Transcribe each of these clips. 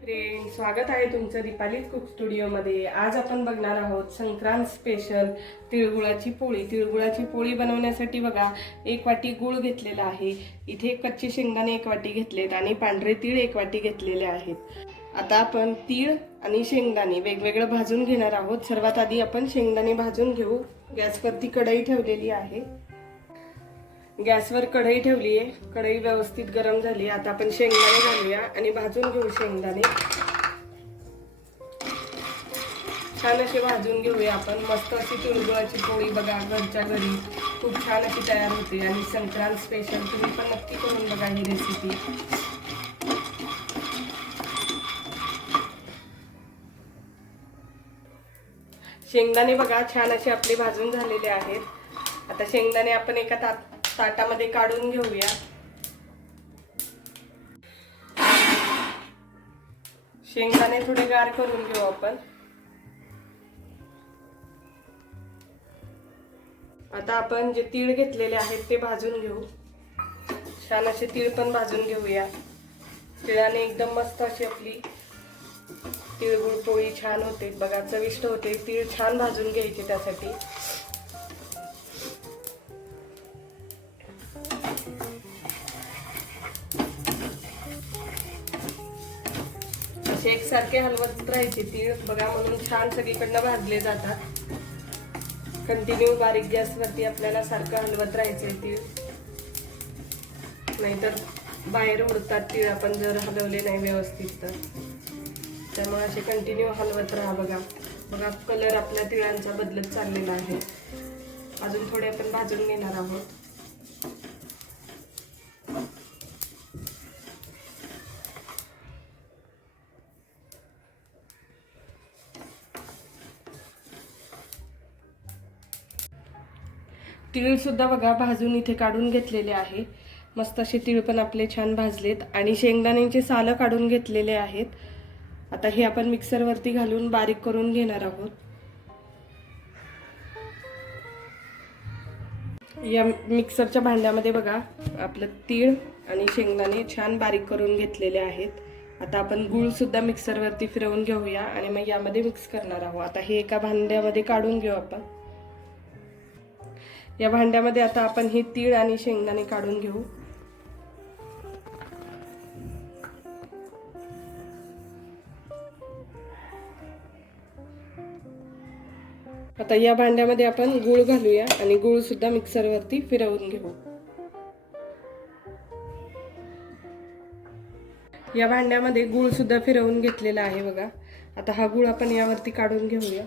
Friend स्वागत आहे तुमचं दीपाली कुक स्टुडिओमध्ये. आज आपण बघणार आहोत संक्रांत स्पेशल तिळगुळाची पोळी. तिळगुळाची पोळी बनवण्यासाठी बघा एक वाटी गुळ घेतलेला आहे. इथे कच्चे शेंगदाणे एक वाटी घेतलेत आणि पांढरे तीळ एक वाटी घेतलेले आहेत. आता आपण तीळ आणि शेंगदाणे वेगवेगळं भाजून घेणार आहोत. सर्वात आधी आपण शेंगदाणे भाजून घेऊ. गॅसवरती कढई ठेवलेली आहे. गॅसवर कढई ठेवली आहे कढई व्यवस्थित गरम झाली आता आपण शेंगदाणे घालूया आणि भाजून घेऊ शेंगदाणे. छान असे भाजून घेऊया आपण. मस्त अशी तिळगुळाची पोळी बघा घरच्या घरी. खूप छान अशी तयार होते आणि संक्रांत स्पेशल तुम्ही पण नक्की करून बघा ही रेसिपी शेंगदाणे बघा छान असे आपले भाजून झालेले आहेत. आता शेंगदाणे आपण एका तात ताटामध्ये काढून घेऊया. शेंगदाणे थोडे गार करून घेऊ आपण. आता आपण जे तीळ घेतलेले आहेत ते भाजून घेऊ. छान असे तीळ पण भाजून घेऊया. तिळाने एकदम मस्त अशी आपली तिळगुळ पोळी छान होते. बघा चविष्ट होते. तीळ छान भाजून घ्यायचे त्यासाठी. एकसारखे हलवत राहायचे तीळ बघा म्हणून छान सगळीकडनं भाजले जातात. कंटिन्यू बारीक गॅसवरती आपल्याला सारखं हलवत राहायचंय तीळ. नाहीतर बाहेर उडतात तीळ आपण जर हलवले नाही व्यवस्थित तर. त्यामुळे असे कंटिन्यू हलवत राहा बघा. बघा कलर आपल्या तिळांचा बदलत चाललेला आहे. अजून थोडे आपण भाजून घेणार आहोत. तिळसुद्धा बघा भाजून इथे काढून घेतलेले आहे. मस्त असे तीळ पण आपले छान भाजलेत. आणि शेंगदाण्यांचे सालं काढून घेतलेले आहेत. आता हे आपण मिक्सरवरती घालून बारीक करून घेणार आहोत. या मिक्सरच्या भांड्यामध्ये बघा आपलं तीळ आणि शेंगदाणे छान बारीक करून घेतलेले आहेत. आता आपण गूळसुद्धा मिक्सरवरती फिरवून घेऊया आणि मग यामध्ये मिक्स करणार आहोत. आता हे एका भांड्यामध्ये काढून घेऊ आपण. या भांड्यामध्ये आता आपण हे तीळ आणि शेंगदाणे काढून घेऊ. आता या भांड्यामध्ये आपण गूळ घालूया आणि गूळ सुद्धा मिक्सरवरती फिरवून घेऊ. या भांड्यामध्ये गूळ सुद्धा फिरवून घेतलेला आहे बघा. आता हा गूळ आपण यावरती काढून घेऊया.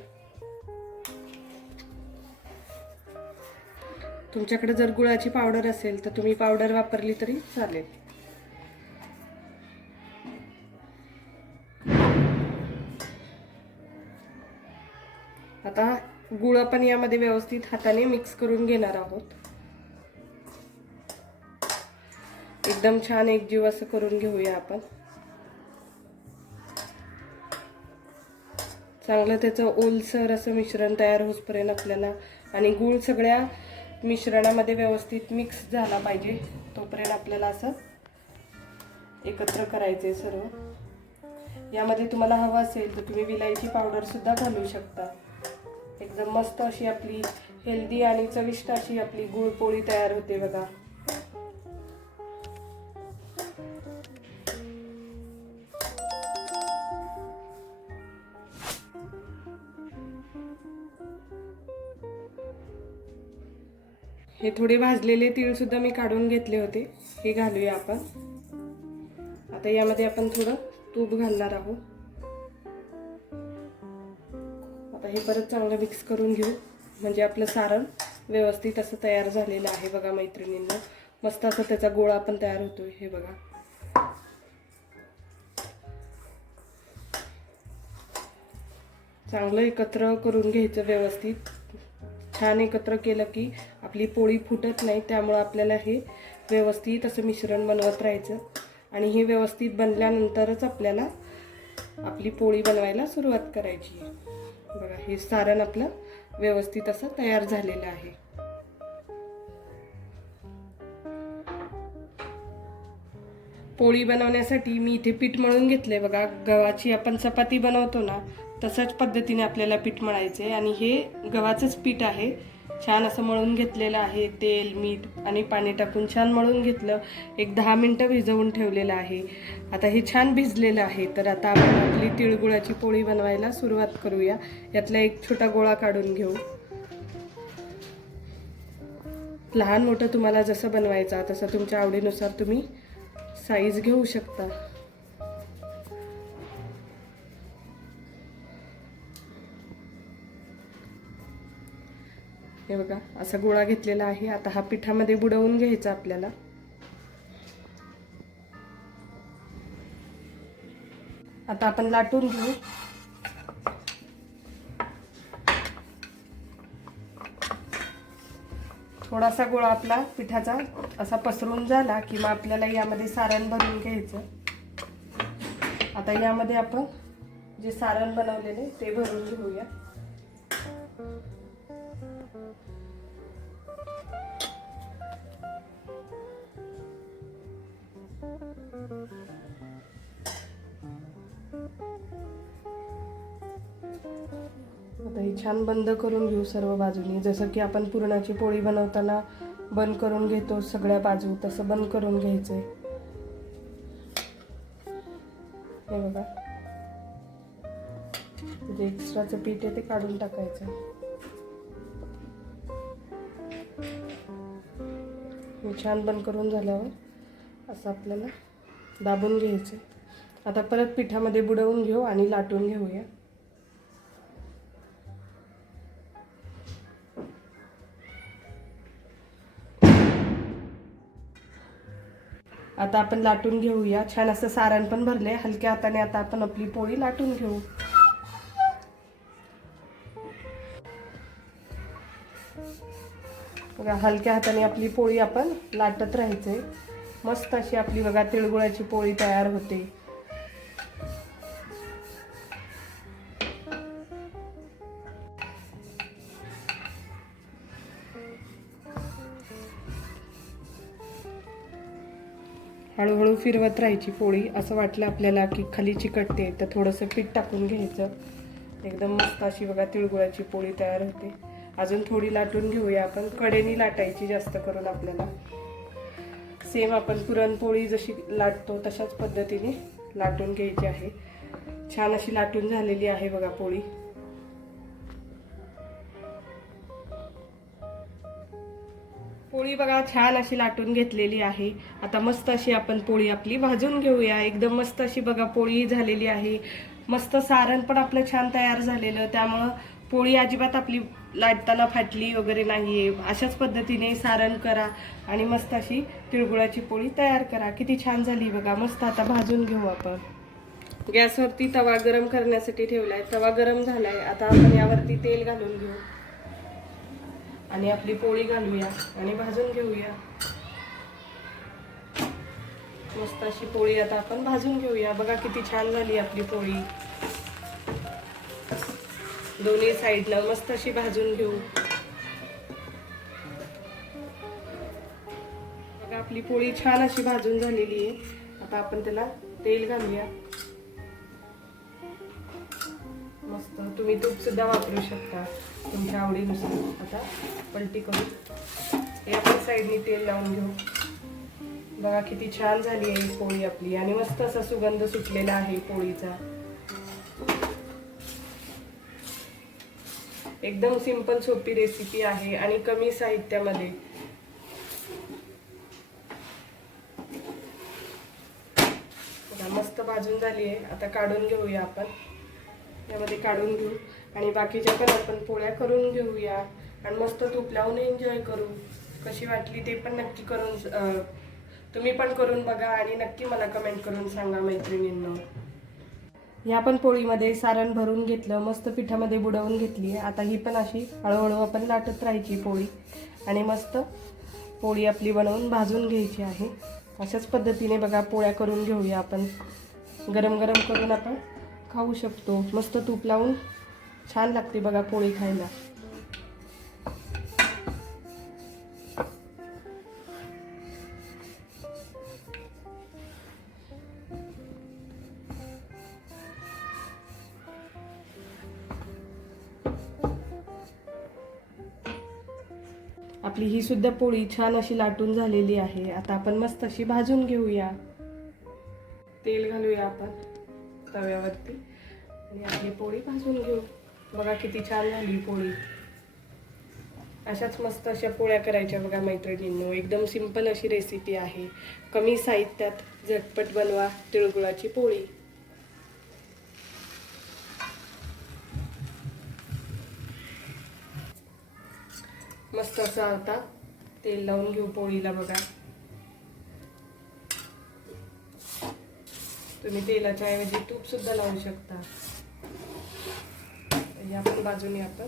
तुमच्याकडे जर गुळाची पावडर असेल तर तुम्ही पावडर वापरली तरी चालेल. आता गुळ आपण यामध्ये व्यवस्थित हाताने मिक्स करून घेणार आहोत. एकदम छान एकजीव असं करून घेऊया आपण. चांगलं त्याचं ओलसर असं मिश्रण तयार होईपर्यंत आपल्याला आणि गूळ सगळ्या मिश्रणामध्ये व्यवस्थित मिक्स झाला पाहिजे. तोपर्यंत आपल्याला असं एकत्र करायचं आहे सर्व. यामध्ये तुम्हाला हवं असेल तर तुम्ही विलायची पावडरसुद्धा घालू शकता. एकदम मस्त अशी आपली हेल्दी आणि चविष्ट अशी आपली गुळपोळी तयार होते बघा. हे थोडे भाजलेले तीळसुद्धा मी काढून घेतले होते. हे घालूया आपण. आता यामध्ये आपण थोडं तूप घालणार आहोत. आता हे परत चांगलं मिक्स करून घेऊ. म्हणजे आपलं सारण व्यवस्थित असं तयार झालेलं आहे बघा मैत्रिणींना. मस्त असं त्याचा गोळा पण तयार होतोय. हे बघा. चांगलं एकत्र करून घ्यायचं व्यवस्थित. छान एकत्र केलं की आपली पोळी फुटत नाही त्यामुळं आपल्याला हे व्यवस्थित असं मिश्रण बनवत राहायचं. आणि हे व्यवस्थित बनल्यानंतरच आपल्याला आपली पोळी बनवायला सुरुवात करायची. बघा हे सारण आपलं व्यवस्थित असं तयार झालेलं आहे. पोळी बनवण्यासाठी मी इथे पीठ मळून घेतले बघा गव्हाची आपण चपाती बनवतो ना तसंच पद्धतीने आपल्याला पीठ मळायचे आणि हे गव्हाचंच पीठ आहे. छान असं मळून घेतलेलं आहे. तेल मीठ आणि पाणी टाकून छान मळून घेतलं. एक दहा मिनटं भिजवून ठेवलेलं आहे. आता हे छान भिजलेलं आहे. तर आता आपण आपली तिळगुळाची पोळी बनवायला सुरुवात करूया. यातला एक छोटा गोळा काढून घेऊ. लहान मोठं तुम्हाला जसं बनवायचा तसं तुमच्या आवडीनुसार तुम्ही साईज घेऊ शकता. हे बघा असा गोळा घेतलेला आहे. आता हा पिठामध्ये बुडवून घ्यायचा आपल्याला. आता आपण लाटून घेऊ. थोडासा गोळा आपला पिठाचा असा पसरून झाला की मग आपल्याला यामध्ये सारण भरून घ्यायचं. आता यामध्ये आपण जे सारण बनवलेले ते भरून घेऊया. आता हे छान बंद करून घेऊ सर्व बाजूनी. जसं की आपण पुरणाची पोळी बनवताना बंद करून घेतो सगळ्या बाजू तसं बंद करून घ्यायचंय. हे बघा. जे एक्स्ट्राचं पीठ आहे ते काढून टाकायचं. छान बंद करून झाल्यावर असं आपल्याला दाबून घ्यायचं. आता परत पिठामध्ये बुडवून घेऊ आणि लाटून घेऊया. आता आपण लाटून घेऊया. छान असं सारण पण भरले हलक्या हाताने आता आपण आपली पोळी लाटून घेऊ. बघा हलक्या हाताने आपली पोळी आपण लाटत राहायचे मस्त अशी आपली बघा तिळगुळाची पोळी तयार होते. हळूहळू फिरवत राहायची पोळी. असं वाटलं आपल्याला की खाली चिकटते तर थोडंसं पीठ टाकून घ्यायचं. एकदम मस्त अशी बघा तिळगुळाची पोळी तयार होते. अजून थोडी लाटून घेऊया आपण. कडेनी लाटायची जास्त करून आपल्याला. सेम आपण पुरणपोळी जशी लाटतो तशाच पद्धतीने लाटून घ्यायची आहे. छान अशी लाटून झालेली आहे बघा पोळी. पोळी बघा छान अशी लाटून घेतलेली आहे. आता मस्त अशी आपण पोळी आपली भाजून घेऊया. एकदम मस्त अशी बघा पोळी झालेली आहे. मस्त सारण पण आपलं छान तयार झालेलं. त्यामुळं पोळी अजिबात आपली लाटताना फाटली वगैरे नाही आहे अशाच पद्धतीने सारण करा आणि मस्त अशी तिळगुळाची पोळी तयार करा. किती छान झाली बघा. मस्त आता भाजून घेऊ आपण. गॅसवरती तवा गरम करण्यासाठी ठेवला आहे तवा गरम झाला आहे आता आपण यावरती तेल घालून घेऊ. आणि आपली पोळी घालूया आणि भाजून घेऊया. मस्त अशी पोळी आता आपण भाजून घेऊया. बघा किती छान झाली आपली पोळी. दोन्ही साईडला मस्त अशी भाजून घेऊ. बघा आपली पोळी छान अशी भाजून झालेली आहे. आता आपण त्याला तेल घालूया. मस्त तुम्ही तूप सुद्धा वापरू शकता तुमच्या आवडीनुसार. आता पलटी करू हे आपण साईडने तेल लावून घेऊ. बघा किती छान झाली आहे पोळी आपली. आणि मस्त असा सुगंध सुटलेला आहे पोळीचा. एकदम सिंपल सोपी रेसिपी आहे आणि कमी साहित्यामध्ये. मस्त भाजून झाली आहे. आता काढून घेऊया आपण. यामध्ये काढून घेऊ. आणि बाकीच्या पण आपण पोळ्या करून घेऊया. आणि मस्त तूप लावून एन्जॉय करू. कशी वाटली ते पण नक्की करून तुम्ही पण करून बघा आणि नक्की मला कमेंट करून सांगा मैत्रिणींना. ह्या पण पोळीमध्ये सारण भरून घेतलं मस्त पिठामध्ये बुडवून घेतली आता ही पण अशी हळूहळू आपण लाटत राहायची पोळी. आणि मस्त पोळी आपली बनवून भाजून घ्यायची आहे. अशाच पद्धतीने बघा पोळ्या करून घेऊया आपण. गरम गरम करून आपण खाऊ शकतो. मस्त तूप लावून छान लागते बघा पोळी खायला. आपली ही सुद्धा पोळी छान अशी लाटून झालेली आहे. आता आपण मस्त अशी भाजून घेऊया. तेल घालूया आपण तव्यावरती. आणि आपली पोळी भाजून घेऊ. बघा किती छान झाली पोळी. अशाच मस्त अशा पोळ्या करायच्या बघा मैत्रिणींनो. एकदम सिंपल अशी रेसिपी आहे. कमी साहित्यात झटपट बनवा तिळगुळाची पोळी. मस्त असा आता तेल लावून घेऊ पोळीला बघा. तुम्ही तेलाच्या ऐवजी तूप सुद्धा लावू शकता. या पण बाजूने आपण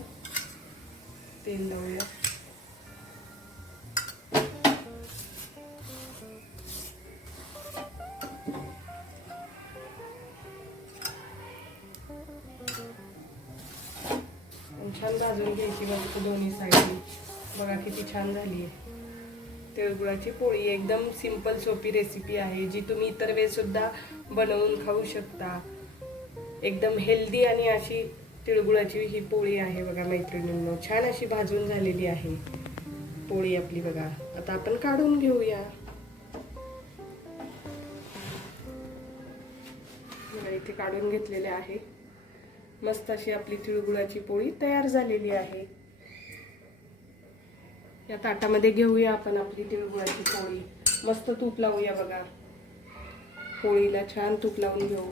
तेल लावूया. छान भाजून घ्यायची बाजू दोन्ही साईडनी. बघा किती छान झाली आहे. तिळगुळाची पोळी एकदम सिंपल सोपी रेसिपी आहे जी तुम्ही इतर वेळेससुद्धा बनवून खाऊ शकता. एकदम हेल्दी आणि अशी तिळगुळाची ही पोळी आहे बघा मैत्रिणींनो. छान अशी भाजून झालेली आहे पोळी आपली बघा. आता आपण काढून घेऊया. इथे काढून घेतलेले आहे. मस्त अशी आपली तिळगुळाची पोळी तयार झालेली आहे. या ताटामध्ये घेऊया आपण आपली तिळगुळाची पोळी. मस्त तूप लावूया बघा. पोळीला छान तूप लावून घेऊ.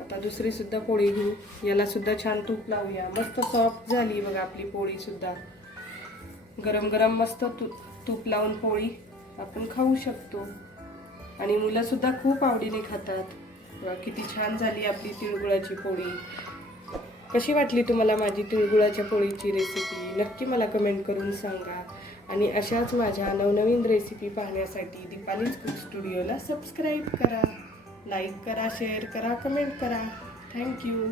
आता दुसरी सुद्धा पोळी घेऊ. याला सुद्धा छान तूप लावूया. मस्त सॉफ्ट झाली बघा आपली पोळी सुद्धा. गरम गरम मस्त तू तूप लावून पोळी आपण खाऊ शकतो. आणि मुलं सुद्धा खूप आवडीने खातात. किती छान झाली आपली तिळगुळाची पोळी. कशी वाटली तुम्हाला माझी तिळगुळाच्या पोळीची रेसिपी नक्की मला कमेंट करून सांगा. आणि अशाच माझ्या नवनवीन रेसिपी पाहण्यासाठी दीपालीज कुक स्टुडिओला सबस्क्राईब करा. लाईक करा शेअर करा कमेंट करा. Thank you